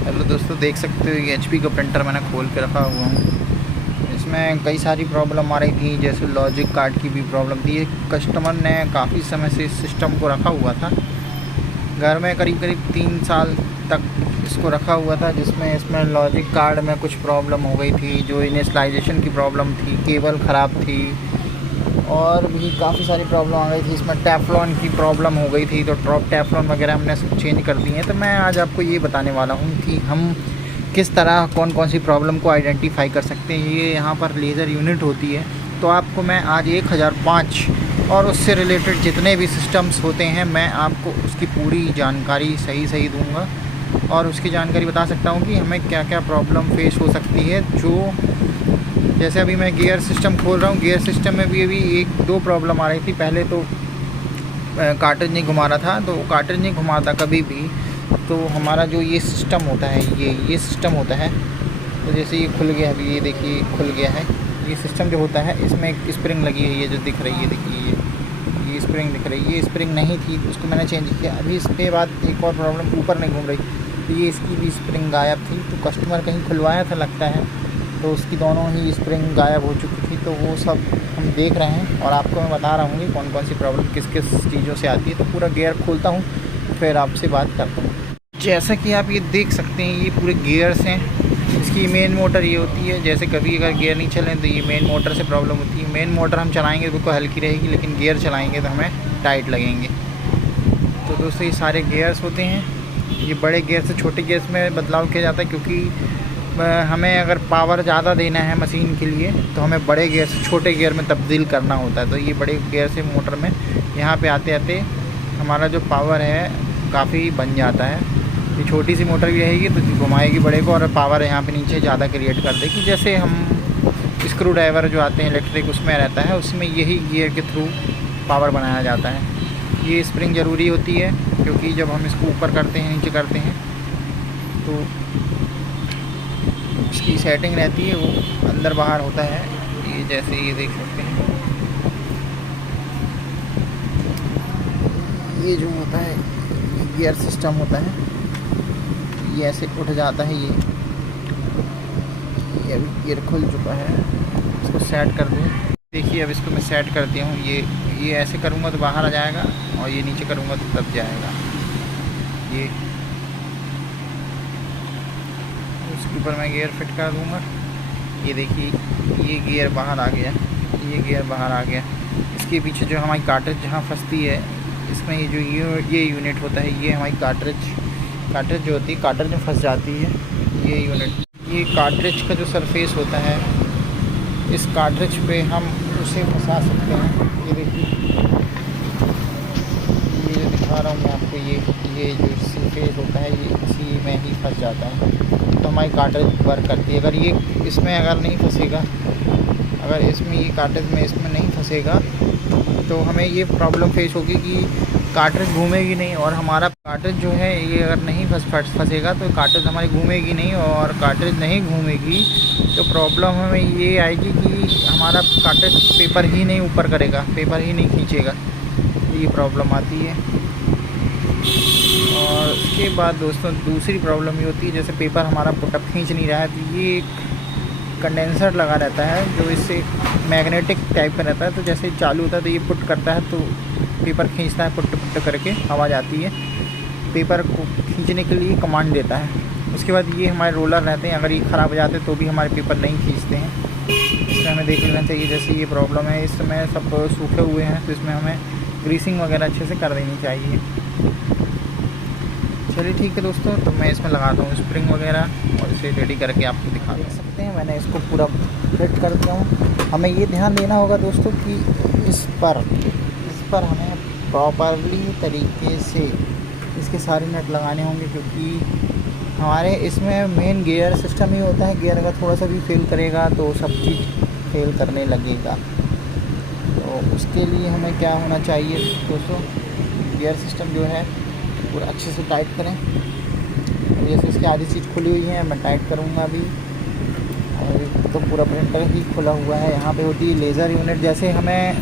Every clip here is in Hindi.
हेलो दोस्तों, देख सकते हो ये एचपी का प्रिंटर मैंने खोल के रखा हुआ हूँ। इसमें कई सारी प्रॉब्लम आ रही थी, जैसे लॉजिक कार्ड की भी प्रॉब्लम थी। एक कस्टमर ने काफ़ी समय से इस सिस्टम को रखा हुआ था घर में, करीब करीब 3 साल तक इसको रखा हुआ था, जिसमें इसमें लॉजिक कार्ड में कुछ प्रॉब्लम हो गई थी, जो इनिशियलाइजेशन की प्रॉब्लम थी, केबल ख़राब थी और भी काफ़ी सारी प्रॉब्लम आ गई थी। इसमें टेफ्लॉन की प्रॉब्लम हो गई थी, तो ड्रॉप टेफ्लॉन वगैरह हमने सब चेंज कर दिए हैं। तो मैं आज आपको ये बताने वाला हूँ कि हम किस तरह कौन कौन सी प्रॉब्लम को आइडेंटिफाई कर सकते हैं। ये यहाँ पर लेज़र यूनिट होती है, तो आपको मैं आज 1005 और उससे रिलेटेड जितने भी सिस्टम्स होते हैं मैं आपको उसकी पूरी जानकारी सही दूँगा और उसकी जानकारी बता सकता हूँ कि हमें क्या क्या प्रॉब्लम फेस हो सकती है। जो जैसे अभी मैं गियर सिस्टम खोल रहा हूँ, गियर सिस्टम में भी अभी 1-2 प्रॉब्लम आ रही थी। पहले तो कार्ट्रिज नहीं घुमा रहा था, तो कार्ट्रिज नहीं घुमाता कभी भी, तो हमारा जो ये सिस्टम होता है, ये सिस्टम होता है। तो जैसे ये खुल गया, अभी ये देखिए खुल गया है। ये सिस्टम जो होता है, इसमें एक स्प्रिंग लगी हुई है जो दिख रही है, देखिए ये स्प्रिंग दिख रही है। ये स्प्रिंग नहीं थी, उसको मैंने चेंज किया। अभी इसके बाद एक और प्रॉब्लम, ऊपर नहीं घूम रही, तो ये इसकी भी स्प्रिंग गायब थी। तो कस्टमर कहीं खुलवाया था लगता है, तो उसकी दोनों ही स्प्रिंग गायब हो चुकी थी। तो वो सब हम देख रहे हैं और आपको मैं बता रहा हूँ कि कौन कौन सी प्रॉब्लम किस किस चीज़ों से आती है। तो पूरा गियर खोलता हूँ, फिर आपसे बात करता हूँ। जैसा कि आप ये देख सकते हैं, ये पूरे गियर्स हैं। इसकी मेन मोटर ये होती है, जैसे कभी अगर गियर नहीं चलें तो ये मेन मोटर से प्रॉब्लम होती है। मेन मोटर हम चलाएँगे तो बिल्कुल हल्की रहेगी, लेकिन गियर चलाएँगे तो हमें टाइट लगेंगे। तो दोस्तों ये सारे गियर्स होते हैं। ये बड़े गियर से छोटे गियर्स में बदलाव किया जाता है, क्योंकि हमें अगर पावर ज़्यादा देना है मशीन के लिए तो हमें बड़े गियर से छोटे गियर में तब्दील करना होता है। तो ये बड़े गियर से मोटर में यहाँ पे आते आते हमारा जो पावर है काफ़ी बन जाता है। ये छोटी सी मोटर भी रहेगी तो घुमाएगी बड़े को और पावर यहाँ पे नीचे ज़्यादा क्रिएट कर देगी। जैसे हम स्क्रू ड्राइवर जो आते हैं इलेक्ट्रिक, उसमें रहता है, उसमें यही गियर के थ्रू पावर बनाया जाता है। ये स्प्रिंग ज़रूरी होती है, क्योंकि जब हम इसको ऊपर करते हैं नीचे करते हैं तो उसकी सेटिंग रहती है, वो अंदर बाहर होता है। ये जैसे ये देख सकते हैं, ये जो होता है ये गियर सिस्टम होता है, ये ऐसे उठ जाता है। ये अभी गियर खुल चुका है, इसको सेट कर दें। देखिए अब इसको मैं सेट कर दिया हूँ। ये ऐसे करूँगा तो बाहर आ जाएगा और ये नीचे करूँगा तो तब जाएगा। ये उसके ऊपर मैं गियर फिट कर दूँगा। ये देखिए ये गियर बाहर आ गया, ये गियर बाहर आ गया। इसके पीछे जो हमारी कार्ट्रिज जहाँ फंसती है, इसमें ये जो ये यूनिट होता है, ये हमारी कार्ट्रिज जो होती है, कार्ट्रिज में फंस जाती है ये यूनिट। ये कार्ट्रिज का जो सरफेस होता है, इस कार्ट्रिज पे हम उसे फंसा सकते हैं। ये देखिए, ये जो दिखा रहा हूँ मैं आपको, ये जो सरफेस होता है ये इसी में ही फंस जाता है, तो हमारी कार्ट्रिज वर्क करती है। अगर ये इसमें अगर नहीं फंसेगा, अगर इसमें ये कार्ट्रिज में इसमें नहीं फंसेगा तो हमें ये प्रॉब्लम फेस होगी कि कार्ट्रिज घूमेगी नहीं, और हमारा कार्ट्रिज जो है ये अगर नहीं फंसेगा तो कार्ट्रिज हमारी घूमेगी नहीं, और कार्ट्रिज नहीं घूमेगी तो प्रॉब्लम हमें ये आएगी कि हमारा कार्ट्रिज पेपर ही नहीं ऊपर करेगा, पेपर ही नहीं खींचेगा। ये प्रॉब्लम आती है। और उसके बाद दोस्तों दूसरी प्रॉब्लम ये होती है, जैसे पेपर हमारा पुटअप खींच नहीं रहा है, तो ये एक कंडेंसर लगा रहता है जो इससे मैग्नेटिक टाइप का रहता है। तो जैसे चालू होता है तो ये पुट करता है, तो पेपर खींचता है, पुट करके आवाज़ आती है, पेपर को खींचने के लिए कमांड देता है। उसके बाद ये हमारे रोलर रहते हैं, अगर ये ख़राब हो जाते हैं तो भी हमारे पेपर नहीं खींचते हैं। इसमें हमें देख लेना चाहिए। जैसे ये प्रॉब्लम है, इस समय सब सूखे हुए हैं, तो इसमें हमें ग्रीसिंग वगैरह अच्छे से कर देनी चाहिए। चलिए ठीक है दोस्तों, तो मैं इसमें लगाता हूँ स्प्रिंग वगैरह और इसे रेडी करके आपको दिखा देख सकते हैं। मैंने इसको पूरा फिट कर दिया हूँ। हमें ये ध्यान देना होगा दोस्तों कि इस पर हमें प्रॉपरली तरीके से इसके सारे नट लगाने होंगे, क्योंकि हमारे इसमें मेन गियर सिस्टम ही होता है। गियर अगर थोड़ा सा भी फेल करेगा तो सब चीज़ फेल करने लगेगा। तो उसके लिए हमें क्या होना चाहिए दोस्तों, गियर सिस्टम जो है पूरा अच्छे से टाइट करें। जैसे इसकी आधी सीट खुली हुई है, मैं टाइट करूँगा अभी। और तो पूरा प्रिंटर ही खुला हुआ है। यहाँ पे होती है लेज़र यूनिट। जैसे हमें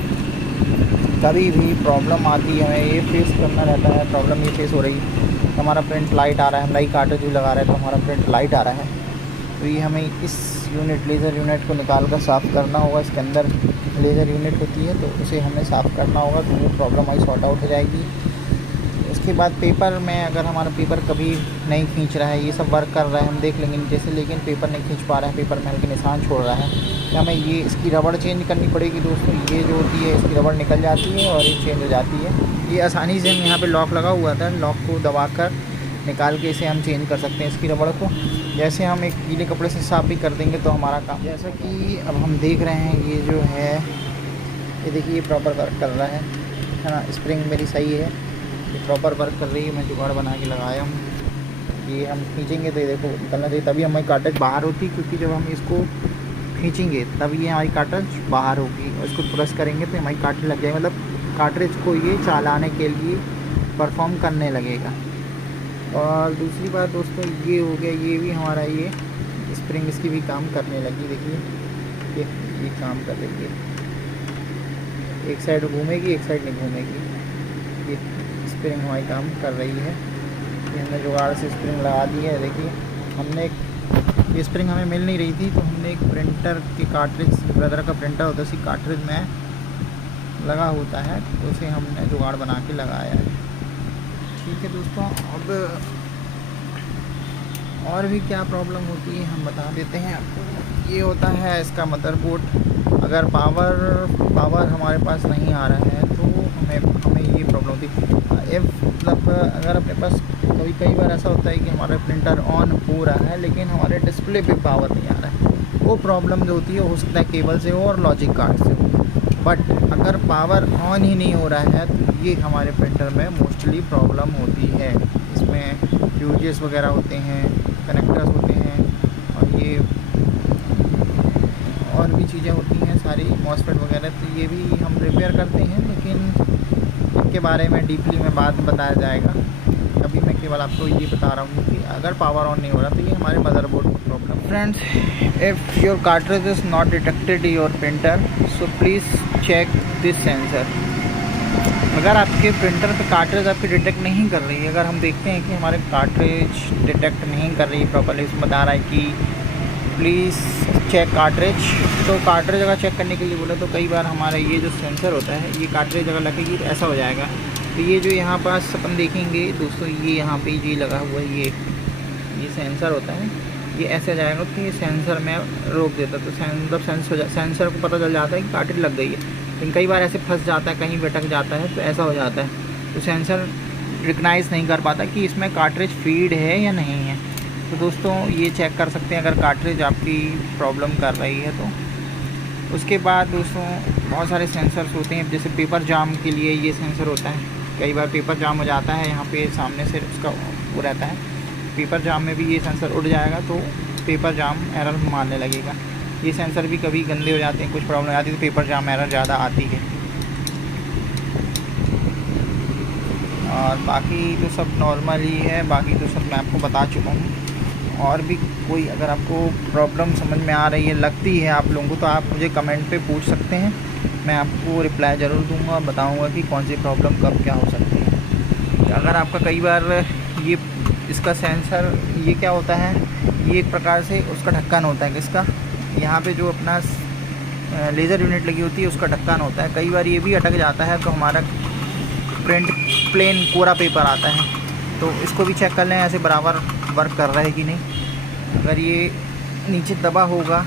कभी भी प्रॉब्लम आती है हमें ये फेस करना रहता है। प्रॉब्लम ये फेस हो रही, हमारा प्रिंट लाइट आ रहा है, हम नई कार्ट्रिज भी लगा रहे हैं तो हमारा प्रिंट लाइट आ रहा है, तो ये हमें इस यूनिट लेज़र यूनिट को निकाल कर साफ़ करना होगा। इसके अंदर लेज़र यूनिट होती है तो उसे हमें साफ़ करना होगा, तो ये प्रॉब्लम हमारी सॉर्ट आउट हो जाएगी। उसके बाद पेपर में अगर हमारा पेपर कभी नहीं खींच रहा है, ये सब वर्क कर रहा है, हम देख लेंगे नीचे से, लेकिन पेपर नहीं खींच पा रहा है, पेपर में हल्के निशान छोड़ रहा है, तो हमें ये इसकी रबड़ चेंज करनी पड़ेगी दोस्तों। ये जो होती है इसकी रबड़ निकल जाती है और ये चेंज हो जाती है। ये आसानी से हम यहाँ पे लॉक लगा हुआ था, लॉक को दबाकर निकाल के इसे हम चेंज कर सकते हैं इसकी रबड़ को। जैसे हम एक गीले कपड़े से साफ़ भी कर देंगे तो हमारा काम, जैसा कि अब हम देख रहे हैं ये जो है, ये देखिए ये प्रॉपर वर्क कर रहा है ना, स्प्रिंग मेरी सही है, ये प्रॉपर वर्क कर रही है। मैं जुगाड़ बना के लगाया हूँ, ये हम खींचेंगे तो ये देखो निकलना चाहिए, तभी हमारी कार्ट्रिज बाहर होती, क्योंकि जब हम इसको खींचेंगे तब ये हमारी कार्ट्रिज बाहर होगी, और इसको प्रेस करेंगे तो हमारी कार्ट्रिज लग जाएगी, मतलब कार्ट्रिज को ये चलाने के लिए परफॉर्म करने लगेगा। और दूसरी बात दोस्तों ये हो गया, ये भी हमारा ये स्प्रिंग इसकी भी काम करने लगी, देखिए ये काम कर रही है, एक साइड घूमेगी एक साइड नहीं घूमेगी, ये स्प्रिंग हमारी काम कर रही है। ये हमने जुगाड़ से स्प्रिंग लगा दी है। देखिए हमने एक, ये स्प्रिंग हमें मिल नहीं रही थी तो हमने एक प्रिंटर की कार्ट्रिज, ब्रदर का प्रिंटर होता है, उसी कार्ट्रिज में लगा होता है, तो उसे हमने जुगाड़ बना के लगाया है। ठीक है दोस्तों, अब और भी क्या प्रॉब्लम होती है हम बता देते हैं आपको। ये होता है इसका मदरबोर्ड, अगर पावर हमारे पास नहीं आ रहा है तो हमें ये प्रॉब्लम होती है। मतलब अगर अपने पास कई बार ऐसा होता है कि हमारा प्रिंटर ऑन हो रहा है लेकिन हमारे डिस्प्ले पे पावर नहीं आ रहा है, वो प्रॉब्लम जो होती है हो सकता है केबल से हो और लॉजिक कार्ड से हो। बट अगर पावर ऑन ही नहीं हो रहा है तो ये हमारे प्रिंटर में मोस्टली प्रॉब्लम होती है। इसमें फ्यूजेस वगैरह होते हैं, कनेक्टर्स होते हैं, और ये और भी चीज़ें होती हैं सारी, मॉसफेट वगैरह, तो ये भी हम रिपेयर करते हैं, लेकिन इनके बारे में डीपली में बाद में बताया जाएगा। अभी मैं केवल आपको ये बता रहा हूँ कि अगर पावर ऑन नहीं हो रहा तो ये हमारे मदरबोर्ड की problem. Friends, if your cartridge is not detected your printer, so please check this sensor. अगर आपके प्रिंटर पे कार्ट्रिज आपकी डिटेक्ट नहीं कर रही है, अगर हम देखते हैं कि हमारे कार्ट्रिज डिटेक्ट नहीं कर रही है प्रॉपर्ली, उसमें बता रहा है कि प्लीज़ चेक कार्ट्रिज, तो कार्ट्रिज अगर चेक करने के लिए बोला तो कई बार हमारा ये जो सेंसर होता है, ये कार्ट्रिज अगर लगेगी तो ऐसा हो जाएगा। तो ये जो यहाँ पास अपन देखेंगे दोस्तों, ये यहाँ पे ये लगा हुआ है, ये सेंसर होता है, ये ऐसे जाएगा तो ये सेंसर में रोक देता, तो मतलब सेंसर को पता चल जाता है कि कार्ट्रिज लग गई है। लेकिन कई बार ऐसे फंस जाता है, कहीं भटक जाता है, तो ऐसा हो जाता है, तो सेंसर रिकग्नाइज़ नहीं कर पाता कि इसमें कार्ट्रिज फीड है या नहीं है। तो दोस्तों ये चेक कर सकते हैं अगर कार्ट्रिज आपकी प्रॉब्लम कर रही है तो। उसके बाद दोस्तों बहुत सारे सेंसर्स होते हैं, जैसे पेपर जाम के लिए ये सेंसर होता है, कई बार पेपर जाम हो जाता है, यहाँ पे सामने से उसका वो रहता है, पेपर जाम में भी ये सेंसर उड़ जाएगा तो पेपर जाम एरर मारने लगेगा। ये सेंसर भी कभी गंदे हो जाते हैं, कुछ प्रॉब्लम आती है तो पेपर जाम एरर ज़्यादा आती है। और बाकी तो सब नॉर्मल ही है, बाकी तो सब मैं आपको बता चुका हूँ। और भी कोई अगर आपको प्रॉब्लम समझ में आ रही है, लगती है आप लोगों को, तो आप मुझे कमेंट पे पूछ सकते हैं, मैं आपको रिप्लाई ज़रूर दूंगा और बताऊंगा कि कौन सी प्रॉब्लम कब क्या हो सकती है। अगर आपका कई बार ये इसका सेंसर ये क्या होता है, ये एक प्रकार से उसका ढक्कन होता है, किसका, यहाँ पे जो अपना लेज़र यूनिट लगी होती है उसका ढक्कन होता है, कई बार ये भी अटक जाता है तो हमारा प्रिंट प्लेन कोरा पेपर आता है, तो इसको भी चेक कर लें ऐसे बराबर वर्क कर रहा है कि नहीं। अगर ये नीचे दबा होगा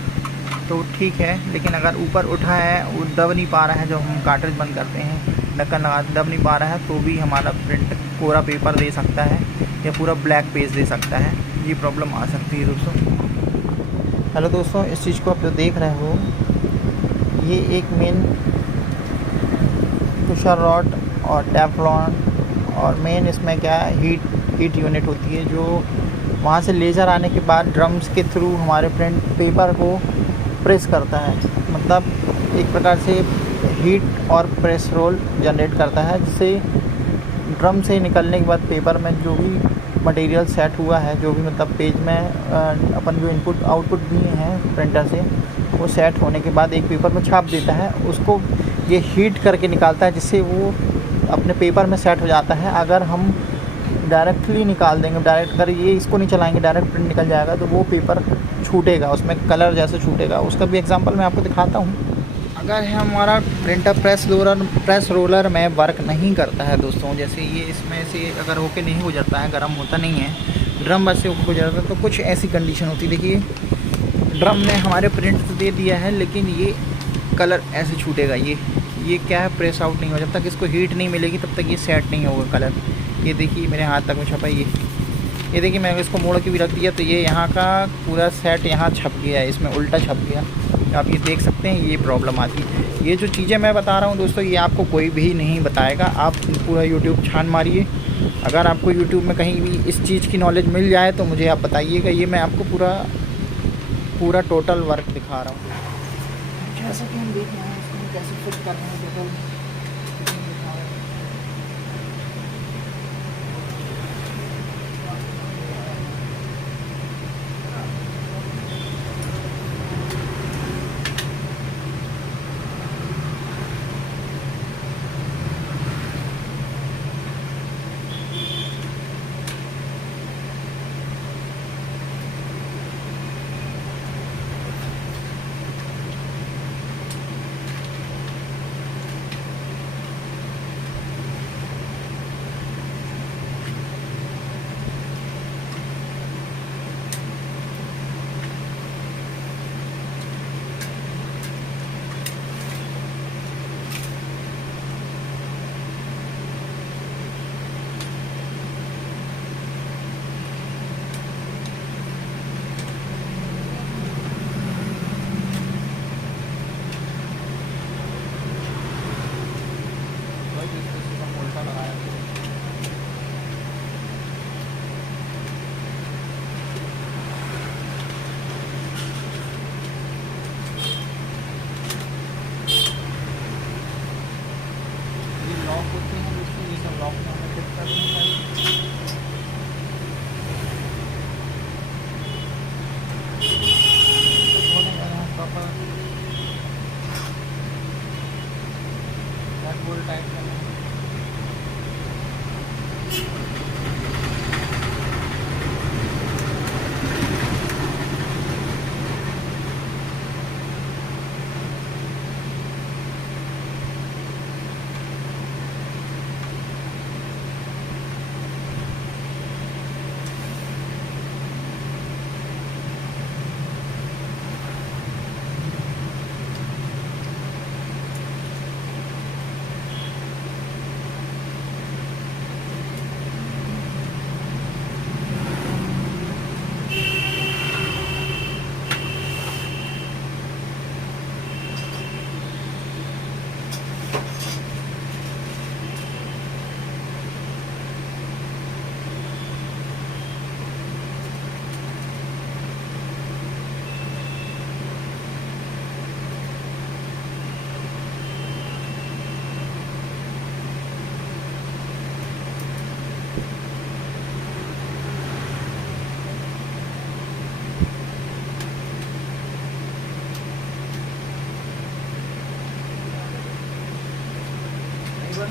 तो ठीक है, लेकिन अगर ऊपर उठा है, वो दब नहीं पा रहा है, जब हम कार्ट्रिज बंद करते हैं ढक्कन लगा दब नहीं पा रहा है, तो भी हमारा प्रिंट कोरा पेपर दे सकता है या पूरा ब्लैक पेज दे सकता है, ये प्रॉब्लम आ सकती है दोस्तों। हेलो दोस्तों, इस चीज़ को आप जो देख रहे हो, ये एक मेन पुशर रॉड और टेफ्लॉन, और मेन इसमें क्या है, हीट यूनिट होती है, जो वहाँ से लेज़र आने के बाद ड्रम्स के थ्रू हमारे प्रिंट पेपर को प्रेस करता है, मतलब एक प्रकार से हीट और प्रेस रोल जनरेट करता है, जिससे ड्रम से निकलने के बाद पेपर में जो भी मटेरियल सेट हुआ है, जो भी मतलब पेज में अपन जो इनपुट आउटपुट दिए हैं प्रिंटर से, वो सेट होने के बाद एक पेपर में छाप देता है, उसको ये हीट करके निकालता है, जिससे वो अपने पेपर में सेट हो जाता है। अगर हम डायरेक्टली निकाल देंगे, डायरेक्ट कर ये इसको नहीं चलाएंगे, डायरेक्ट प्रिंट निकल जाएगा, तो वो पेपर छूटेगा, उसमें कलर जैसे छूटेगा। उसका भी एग्जांपल मैं आपको दिखाता हूँ। अगर हमारा प्रिंटर प्रेस रोलर में वर्क नहीं करता है दोस्तों, जैसे ये इसमें से अगर होके नहीं गुजरता है, गर्म होता नहीं है, ड्रम बस से होकर गुजरता है, तो कुछ ऐसी कंडीशन होती है। देखिए ड्रम ने हमारे प्रिंट तो दे दिया है, लेकिन ये कलर ऐसे छूटेगा। ये क्या है, प्रेस आउट नहीं हो, जब तक इसको हीट नहीं मिलेगी तब तक ये सेट नहीं होगा कलर। ये देखिए मेरे हाथ तक में छपा है ये देखिए, मैंने इसको मोड़ के भी रख दिया तो ये यहाँ का पूरा सेट यहाँ छप गया है, इसमें उल्टा छप गया। आप ये देख सकते हैं, ये प्रॉब्लम आती है। ये जो चीज़ें मैं बता रहा हूँ दोस्तों, ये आपको कोई भी नहीं बताएगा। आप पूरा यूट्यूब छान मारिए, अगर आपको यूट्यूब में कहीं भी इस चीज़ की नॉलेज मिल जाए तो मुझे आप बताइएगा। ये मैं आपको पूरा टोटल वर्क दिखा रहा हूँ, जैसा कि हम देख रहे हैं इसमें कैसे फिट कर रहे हैं टोटल।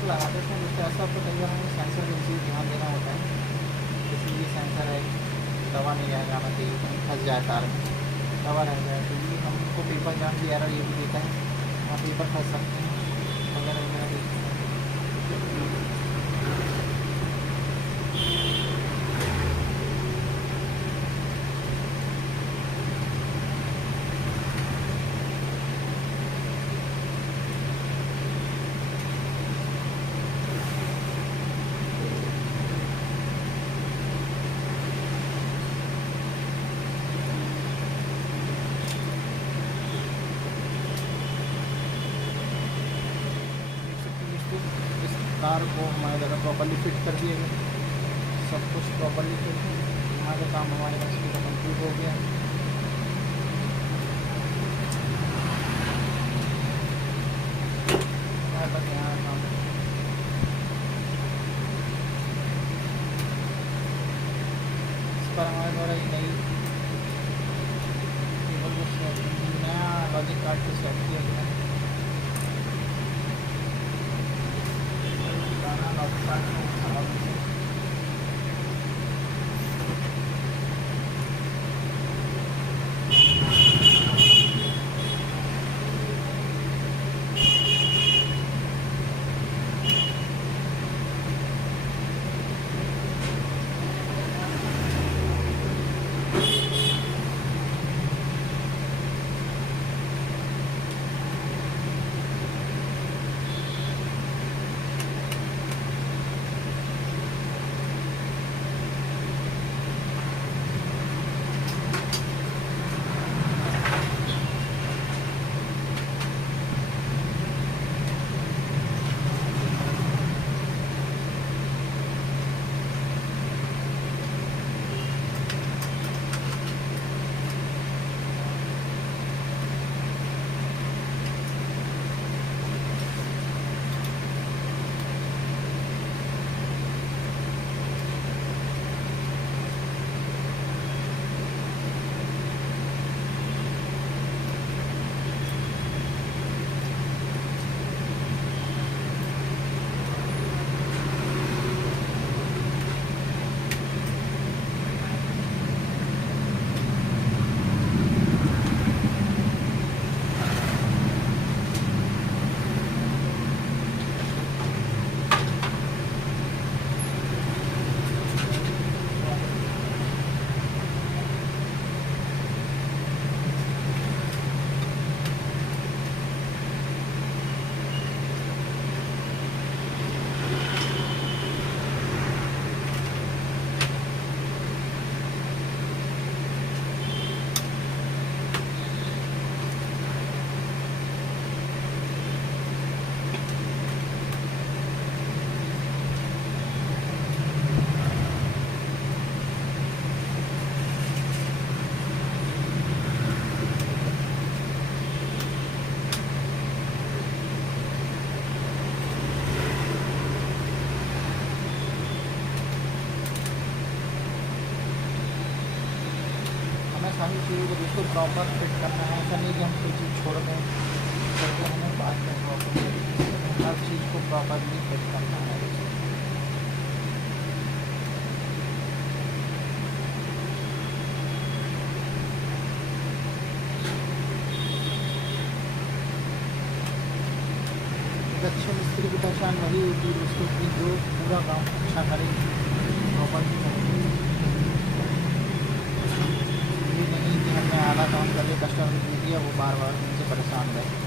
लगाते हैं तो ऐसा आपको कई बार सेंसर की चीज़ ध्यान देना होता है। जैसे ये सेंसर है, दवा नहीं जाएगा, आना चाहिए, कहीं फंस जाए तार में, दवा रह जाए, तो ये हमको पेपर जाम की एरर ये भी देता है, आप पेपर फंस सकते हैं वगैरह वगैरह। कार को हमारी जगह प्रॉपर्ली फिट कर दिया गया, सब कुछ प्रॉपर्ली फिट है। हमारा काम हमारे पास कंप्लीट हो गया। बस यहाँ काम इस पर हमारे द्वारा ये नई केबल को नया लॉजिक कार्ड को सेट किया गया। सारी चीज़ों को बिल्कुल प्रॉपर फिट करना है। ऐसा नहीं कि हम कोई चीज़ छोड़ दें, करके हमें बाद में प्रॉपर हर चीज़ को प्रॉपरली फिट करना है। एक अच्छे मिस्त्री की पहचान वही होती है उसको कि जो पूरा काम अच्छा करे, प्रॉपरली करे। ये नहीं कि हमने आधा काम कर लिया, कस्टमर को दे दिया, वो बार बार उनसे परेशान रहे।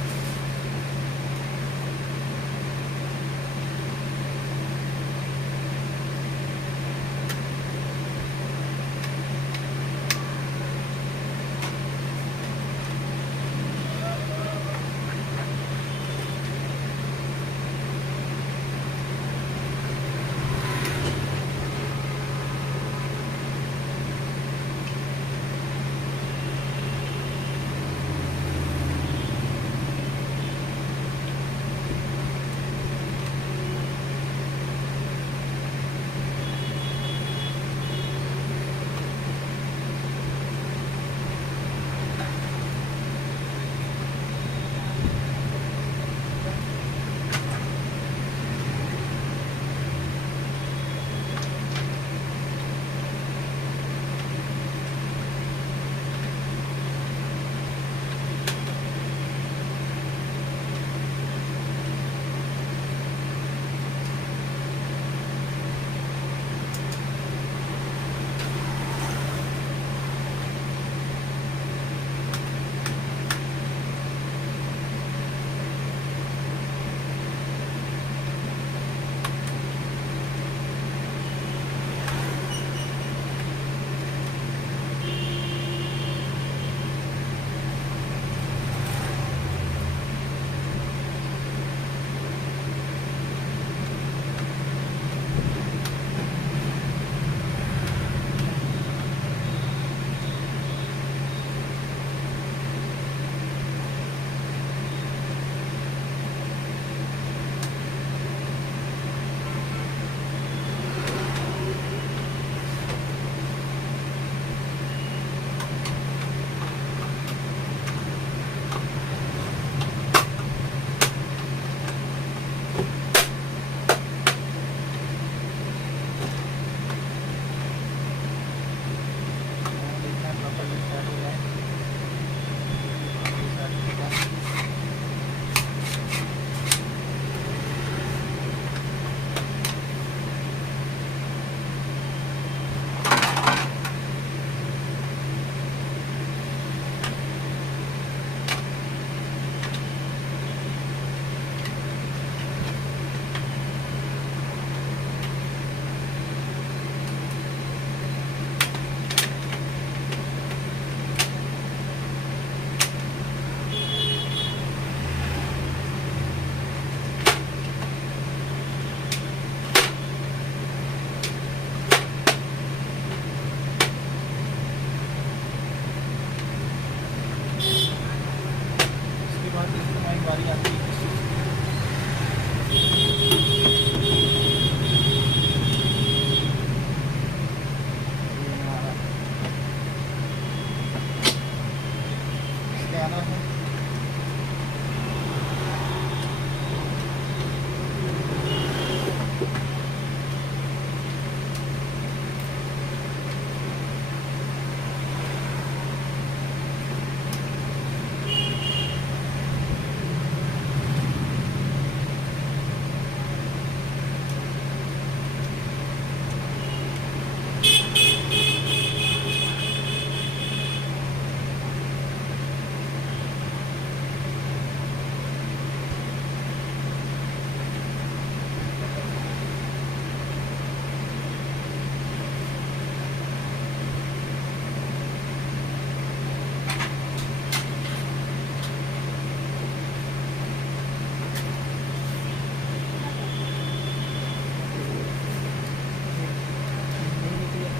जाना है।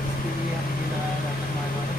इसके लिए हम ये लगाया जाता है हमारे द्वारा।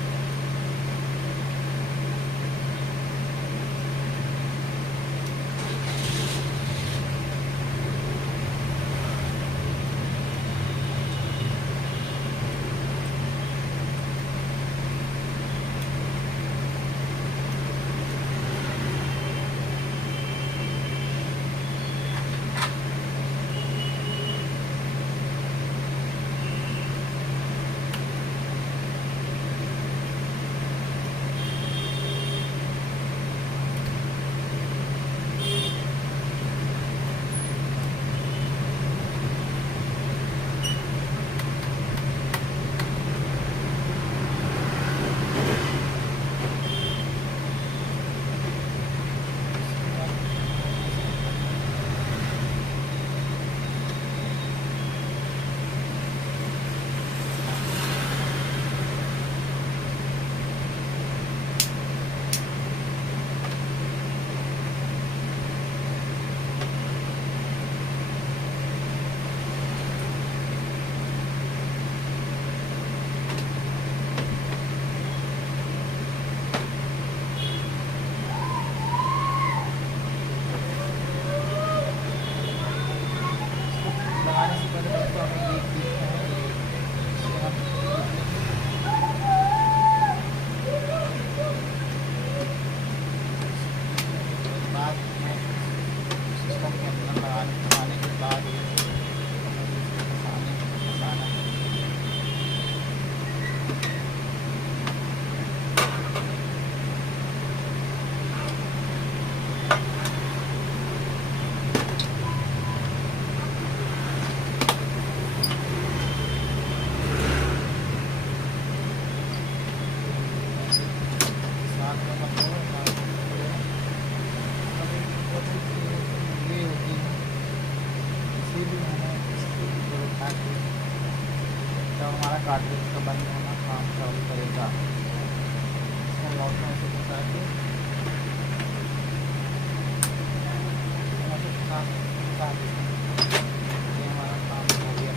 लगाने से पहले दोस्तों हमें ये देखना है इससे हम बाद में सिस्टम के अंदर लगाने के बाद हमें इसको फंसाना है। साथ में मत लो, साथ में मत लो। हमें इम्पोर्टेंट चीज़ ये होती है, इसीलिए हमें इसको उठा के जब हमारा कार्ट्रिज का बंद होना काम चालू करेगा इसको लॉक में से फंसा के फंसा देते हैं। ये हमारा काम हो गया है।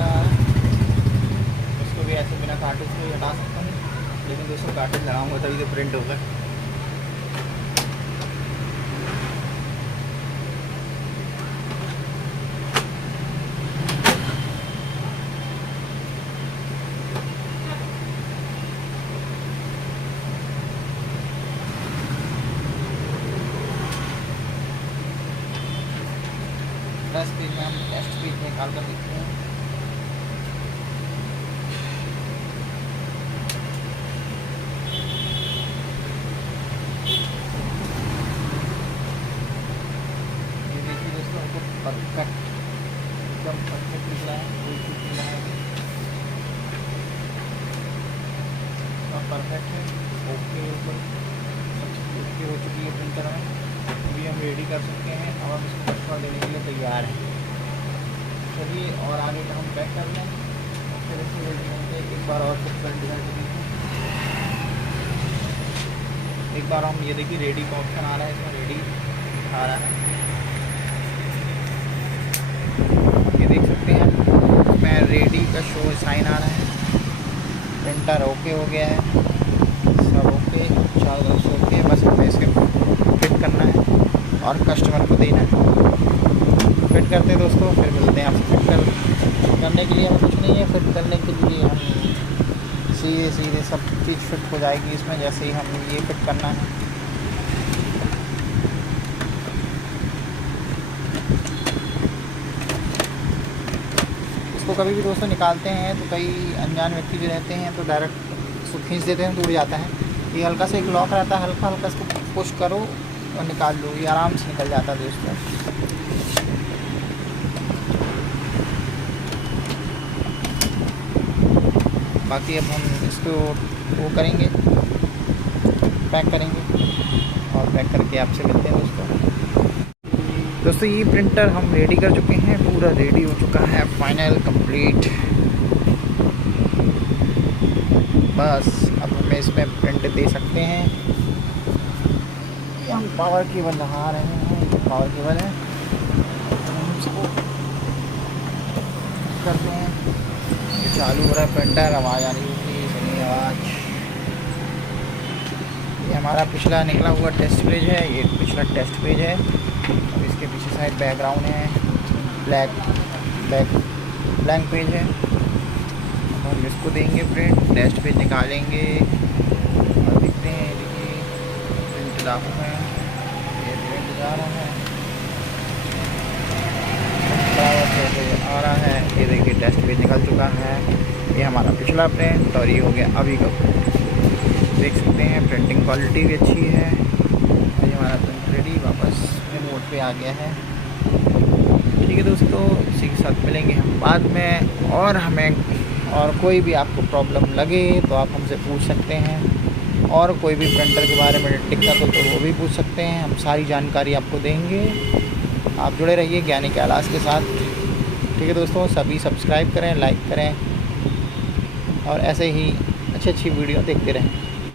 रहा है। इसको भी ऐसे बिना कार्टेज को ही हटा सकता हूँ, लेकिन दोस्तों कार्टेज लगाऊंगा तभी तो प्रिंट होगा। टेस्ट पेज में हम टेस्ट पेज निकाल कर देखते हैं। ये देखिए दोस्तों, हमको परफेक्ट एकदम परफेक्ट निकला है, कोई कुछ नहीं है, परफेक्ट है। ओके ऊपर ओके हो चुकी है प्रिंटर में। अभी हम रेडी कर सकते हैं और हम इसको कस्टमर देने के लिए तैयार हैं। चलिए और आगे का हम पैक कर लें, फिर इसको रेडी करके एक बार और कुछ प्रिंट करके देखें। एक बार हम ये देखिए रेडी का ऑप्शन आ रहा है, इसमें रेडी आ रहा है, ये देख सकते हैं। इसमें रेडी का शो साइन आ रहा है। प्रिंटर ओके हो गया है, सब ओके, चारों तरफ से ओके। बस हमें इसके फिट करना है और कस्टमर को देना है। फिट करते हैं दोस्तों, फिर मिलते हैं आपसे। फिट करने के लिए हमें कुछ नहीं है, फिट करने के लिए हम सीधे सीधे सब चीज़ फिट हो जाएगी इसमें, जैसे ही हम ये फिट करना है। इसको कभी भी दोस्तों निकालते हैं तो कई अनजान व्यक्ति जो रहते हैं तो डायरेक्ट इसको खींच देते हैं तो उड़ जाता है। ये हल्का से एक लॉक रहता है, हल्का हल्का इसको पुश करो और निकाल लो, ये आराम से निकल जाता है दोस्तों। बाकी अब हम इसको वो करेंगे, पैक करेंगे और पैक करके आपसे मिलते हैं दोस्तों। ये प्रिंटर हम रेडी कर चुके हैं, पूरा रेडी हो चुका है, फाइनल कंप्लीट। बस अब हमें इसमें प्रिंट दे सकते हैं। हम पावर केबल लगा रहे हैं, ये पावर केबल है, हम इसको करते हैं। ये चालू हो रहा है प्रिंटर, आवाज़ आ रही होगी, सुनिए आवाज़। ये हमारा पिछला निकला हुआ टेस्ट पेज है, ये पिछला टेस्ट पेज है। अब इसके पीछे साइड बैकग्राउंड है, ब्लैंक पेज है। हम इसको देंगे प्रिंट, टेस्ट पेज निकालेंगे और देखते हैं। देखिए प्रिंट लागू है, ये प्रिंट जा रहा है, आ रहा है। ये देखिए टेस्ट पेज निकल चुका है। ये हमारा पिछला प्रिंट और ये हो गया अभी का प्रिंट। देख सकते हैं प्रिंटिंग क्वालिटी भी अच्छी है। ये हमारा प्रिंट रेडी वापस मोड पे आ गया है। ठीक है दोस्तों, इसी के साथ मिलेंगे हम बाद में। और हमें और कोई भी आपको प्रॉब्लम लगे तो आप हमसे पूछ सकते हैं, और कोई भी प्रिंटर के बारे में दिक्कत हो तो वो भी पूछ सकते हैं, हम सारी जानकारी आपको देंगे। आप जुड़े रहिए ज्ञानी कैलाश के साथ। ठीक है दोस्तों, सभी सब्सक्राइब करें, लाइक करें और ऐसे ही अच्छी अच्छी वीडियो देखते रहें।